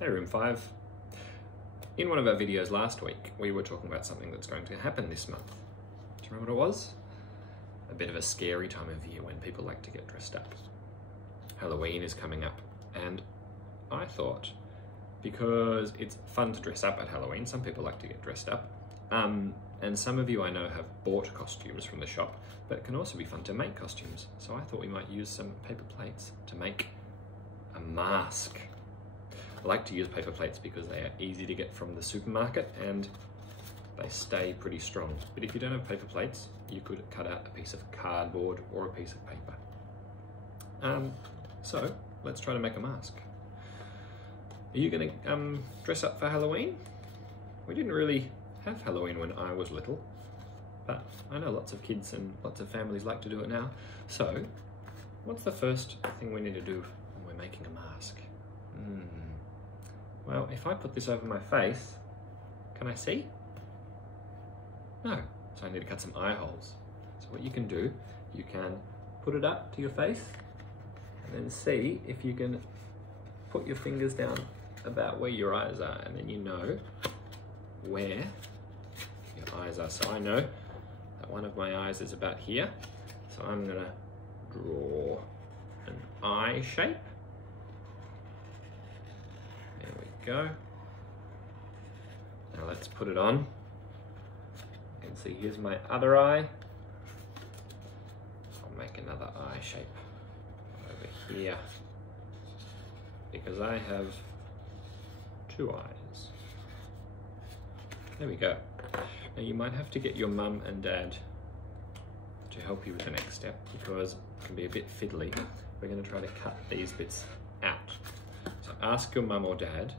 Hey Room 5. In one of our videos last week, we were talking about something that's going to happen this month. Do you remember what it was? A bit of a scary time of year when people like to get dressed up. Halloween is coming up, and I thought, because it's fun to dress up at Halloween, some people like to get dressed up, and some of you I know have bought costumes from the shop, but it can also be fun to make costumes. So I thought we might use some paper plates to make a mask. I like to use paper plates because they are easy to get from the supermarket and they stay pretty strong. But if you don't have paper plates, you could cut out a piece of cardboard or a piece of paper. So let's try to make a mask. Are you gonna dress up for Halloween? We didn't really have Halloween when I was little, but I know lots of kids and lots of families like to do it now. So what's the first thing we need to do when we're making a mask? Well, if I put this over my face, can I see? No, so I need to cut some eye holes. So what you can do, you can put it up to your face and then see if you can put your fingers down about where your eyes are, and then you know where your eyes are. So I know that one of my eyes is about here, so I'm gonna draw an eye shape. There we go. Now let's put it on. You can see here's my other eye. I'll make another eye shape over here because I have two eyes. There we go. Now you might have to get your mum and dad to help you with the next step because it can be a bit fiddly. We're going to try to cut these bits out. So ask your mum or dad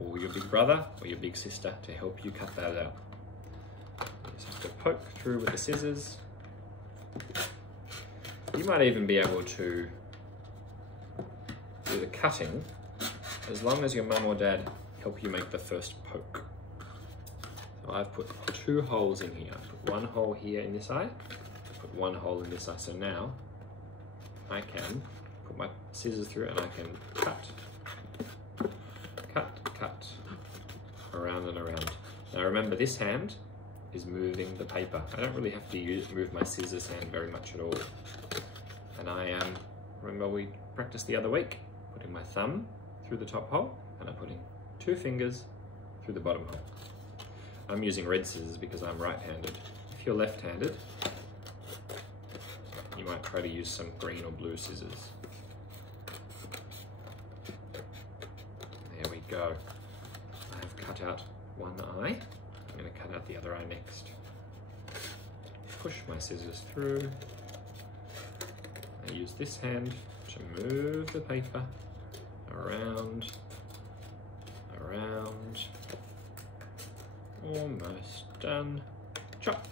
or your big brother or your big sister to help you cut that out. You just have to poke through with the scissors. You might even be able to do the cutting as long as your mum or dad help you make the first poke. So I've put two holes in here. I put one hole here in this eye, put one hole in this eye. So now I can put my scissors through and I can cut, around and around. Now remember, this hand is moving the paper. I don't really have to move my scissors hand very much at all. And I remember we practiced the other week, putting my thumb through the top hole and I'm putting two fingers through the bottom hole. I'm using red scissors because I'm right-handed. If you're left-handed, you might try to use some green or blue scissors. There we go. I've cut out one eye. I'm going to cut out the other eye next. Push my scissors through. I use this hand to move the paper around, almost done. Chop!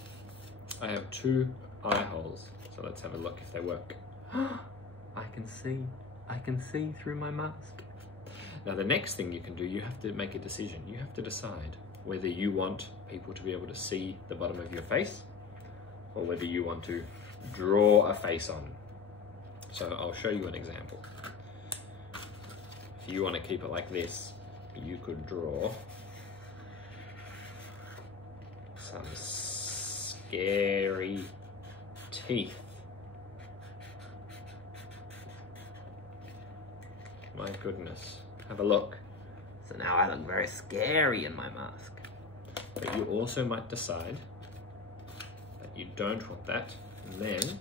I have two eye holes, so let's have a look if they work. I can see through my mask. Now the next thing you can do, you have to make a decision. You have to decide whether you want people to be able to see the bottom of your face or whether you want to draw a face on. So I'll show you an example. If you want to keep it like this, you could draw some scary teeth. My goodness, have a look. So now I look very scary in my mask. But you also might decide that you don't want that, and then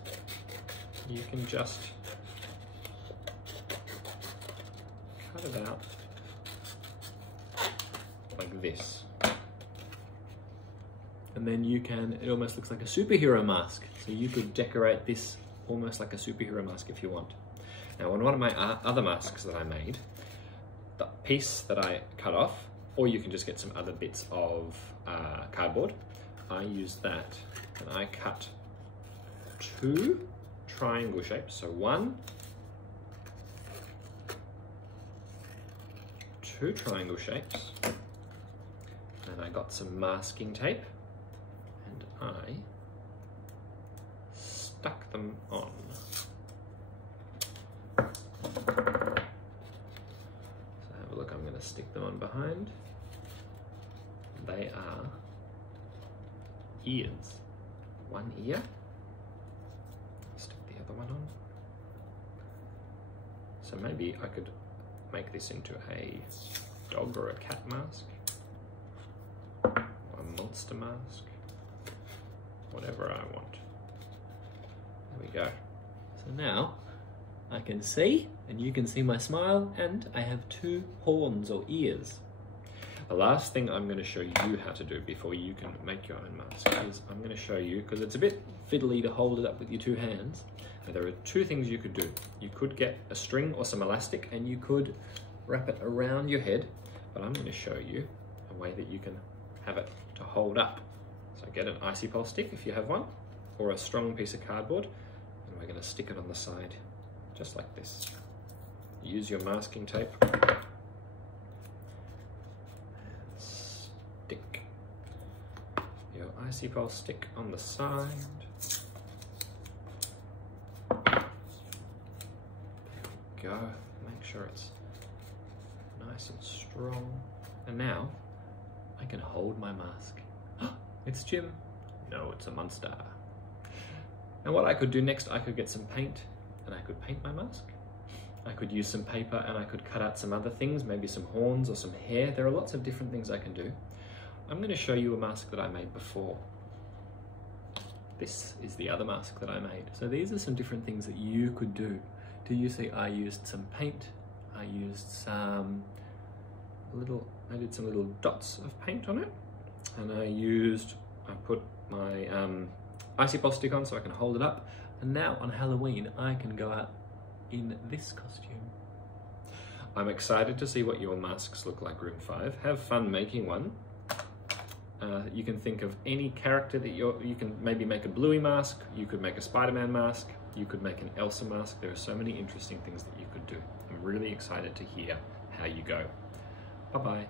you can just cut it out like this. And then you can, it almost looks like a superhero mask. So you could decorate this almost like a superhero mask if you want. Now on one of my other masks that I made, the piece that I cut off, or you can just get some other bits of cardboard, I used that and I cut two triangle shapes. So two triangle shapes, and I got some masking tape and I stuck them on. So have a look, I'm going going to stick them on behind. They are ears. One ear. Stick the other one on. So maybe I could make this into a dog or a cat mask, or a monster mask, whatever I want. There we go. So now I can see, and you can see my smile, and I have 2 horns or ears. The last thing I'm going to show you how to do before you can make your own mask is I'm going to show you, because it's a bit fiddly to hold it up with your 2 hands, and there are 2 things you could do. You could get a string or some elastic and you could wrap it around your head, but I'm going to show you a way that you can have it to hold up. So get an icy pole stick if you have one, or a strong piece of cardboard, and we're going to stick it on the side just like this. Use your masking tape. Stick your icy pole stick on the side. There we go. Make sure it's nice and strong. And now I can hold my mask. It's Jim. No, it's a monster. And what I could do next, I could get some paint and I could paint my mask. I could use some paper and I could cut out some other things, maybe some horns or some hair. There are lots of different things I can do. I'm going to show you a mask that I made before. This is the other mask that I made. So these are some different things that you could do. Do you see I used some paint? I used some I did some little dots of paint on it. And I put my icy pole stick on so I can hold it up. And now on Halloween, I can go out in this costume. I'm excited to see what your masks look like, Room 5. Have fun making one. You can think of any character that you can maybe make a Bluey mask, you could make a Spider-Man mask, you could make an Elsa mask. There are so many interesting things that you could do. I'm really excited to hear how you go. Bye-bye.